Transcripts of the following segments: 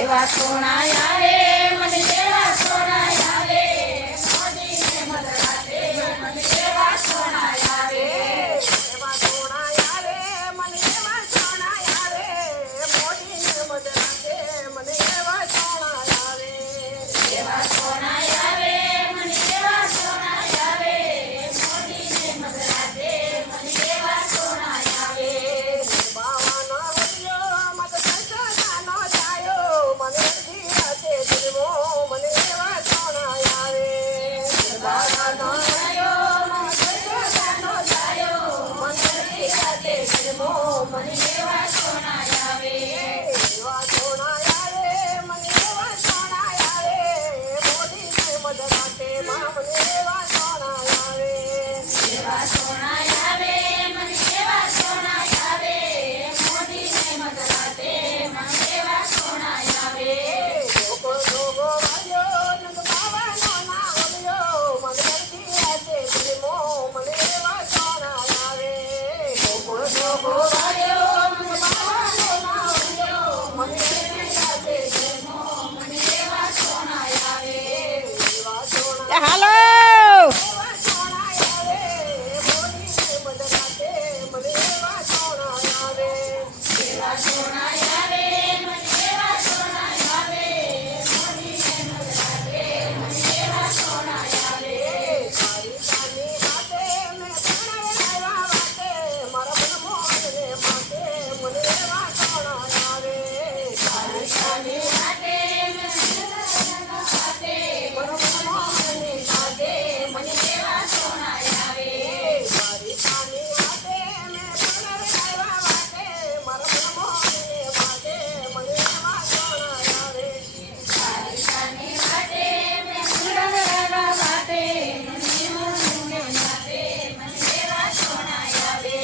એવા સોના આવે મને એવા સોના આવે મોદીને મધરાતે મને એવા સોના આવે એવા સોના આવે મને એવા સોના આવે મોદીને મધરાતે મને એવા સોના આવે એવા સોના આવે મને એવા સોના આવે મોદીને મધરાતે મને એવા સોના આવે બાવાનો વડિયો મત સંસાનો જાયો મને જીવાતે જન્મો મને એવા સોના આવે બાવાનો વડિયો મત સંસાનો જાયો મને જીવાતે જન્મો મને એવા સોના આવે એવા સોના આવે મને એવા સોના આવે મોદીને મધરાતે મને એવા સોના આવે એવા સોના આવે મને એવા સોના આવે મોદીને મધરાતે મને એવા સોના આવે જોગો જોગો વાયો નંદ બાવાનો ના ઓલિયો મને જીવાતે જન્મો મને એવા સોના આવે જોગો જોગો વાયો નંદ બાવાનો ના ઓલિયો મને જીવાતે જન્મો મને એવા સોના આવે એવા સોના હાલો એવા સોના આવે મોદીને મધરાતે મને એવા સોના આવે એવા સોના આવે મને એવા સોના આવે મોદીને મધરાતે મને એવા સોના આવે તારી તાની વાતે મેં પ્રાણવેલા વાતે મારા મન મોહને માતે મને એવા સોના આવે તારી તાની વાતે મેં પ્રાણવેલા વાતે મારા મન મોહને માતે મને એવા સોના આવે તારી તાની વાતે મેં પ્રાણવેલા વાતે મારા મન મોહને માતે મને એવા સોના આવે તારી તાની વાતે મેં પ્રાણવેલા વાતે મને મોહને માતે મને એવા સોના આવે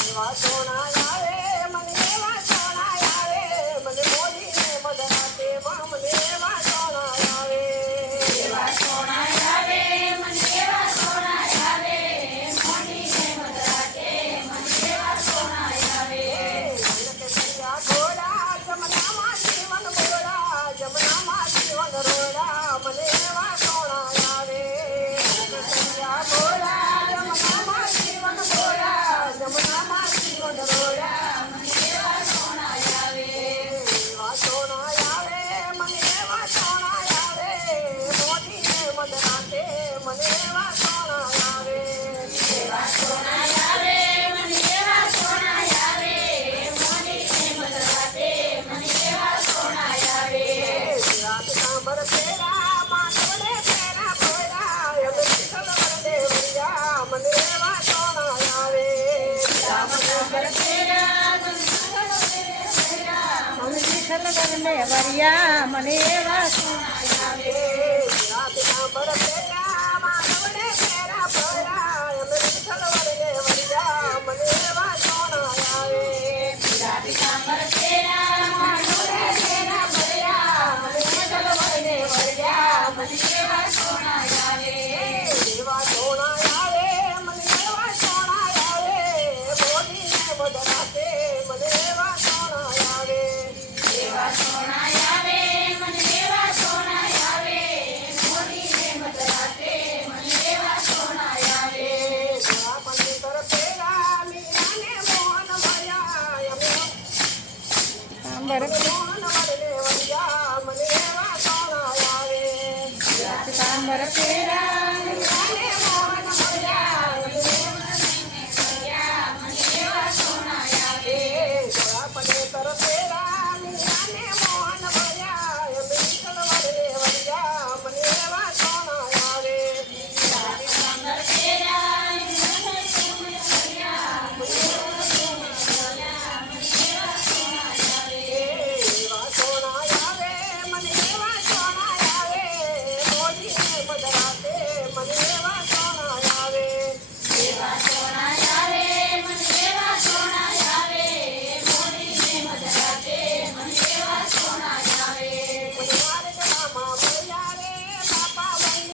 એવા સોના આવે મને એવા સોના આવે મને મોદીને મધરાતે મને એવા સોના આવે એવા સોના આવે મને એવા સોના આવે મોદીને મધરાતે મને એવા સોના આવે જમના ઘોડા જમનામાં જીવન ઘોડા જમનામાં જીવન રોડા મને એવા સોના આવે ઘોડા જમનામાં જીવન ઘોડા જમનામાં જીવન રોડા મને એવા સોના આવે એવા સોના આવે મને એવા સોના આવે મોદીને મધરાતે મને એવા સોના આવે એવા સોના આવે મને એવા સોના આવે મોદીને મધરાતે મને એવા સોના આવે રાત સાંભર તેરા માનવને તેરા ભોળા એમ શીતલ વરદે વરિયા મને એવા સોના આવે રામ સાંભર તેરા મને શીતલ વરદે વરિયા મને એવા સોના આવે રાત સાંભર તેરા માનવને તેરા ભોળા એમ શીતલ વરદે વરિયા મને એવા સોના આવે રાત સાંભર તેરા માનવને તેરા ભોળા મને શીતલ વરદે વરિયા મને એવા સોના આવે એવા સોના આવે મને એવા સોના આવે મોદીને મધરાતે મને એવા સોના આવે એવા સોના આવે મને એવા સોના આવે મોદીને મધરાતે મને એવા સોના આવે પંડિતર પેલા મીરાને મોહન મળ્યા મોહન વરદે વરિયા મને એવા સોના આવે તાંબર પેરા